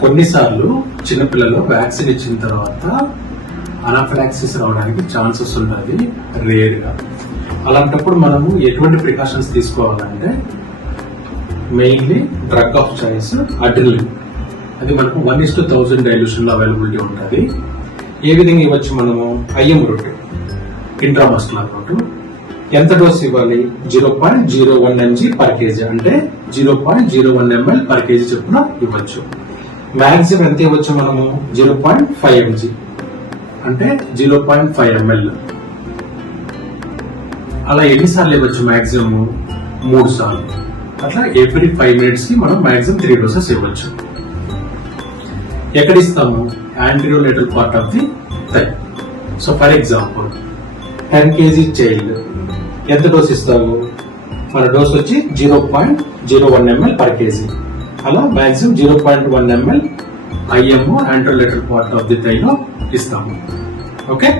కొన్నిసార్లు చిన్నపిల్లలు వ్యాక్సిన్ ఇచ్చిన తర్వాత అనాఫిలాక్సిస్ రావడానికి ఛాన్సెస్ ఉంటుంది రేర్గా. అలాంటప్పుడు మనము ఎటువంటి ప్రికాషన్స్ తీసుకోవాలంటే mainly drug of choice adrenaline. అది మనకు 1:1000 డైల్యూషన్ లో అవైలబిలిటీ ఉంటుంది. ఏ విధంగా ఇవ్వచ్చు మనము? IM route, intramuscular route. ఎంత డోస్ ఇవ్వాలి? 0.01 mg పర్ కేజీ, అంటే 0.01 ml పర్ కేజీ చొప్పున ఇవ్వచ్చు. మ్యాక్సిమం ఎంత ఇవ్వచ్చు మనము? 0.5 mg, అంటే 0.5 ml. అలా ఎన్నిసార్లు ఇవ్వచ్చు? మ్యాక్సిమం 3 సార్లు. అట్లా ఎవ్రీ 5 minutes కి మనం మ్యాక్సిమం 3 డోసెస్ ఇవ్వచ్చు. ఎక్కడ ఇస్తాము? Anterolateral part of the thigh. So for example 10 kg child ఎంత డోస్ ఇస్తాము? మన డోస్ వచ్చి 0.01 ml పర్ కేజీ. అలా maximum 0.1 ml IM anterolateral part of the thigh లో ఇస్తాము. ఓకే.